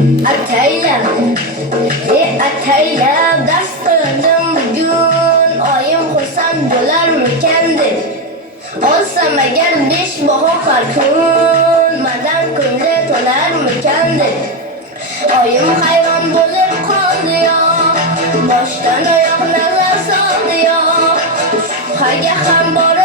Ataylab, ataylab dars qildim bugun. Oyim xursand bo'larmikan deb olsam agar 5 baho har kun, madam ko'ngli to'larmikan deb oyim hayron bo'lib qoldi yo, boshdan oyoq nazar soldi yo. Shubhaga ham bor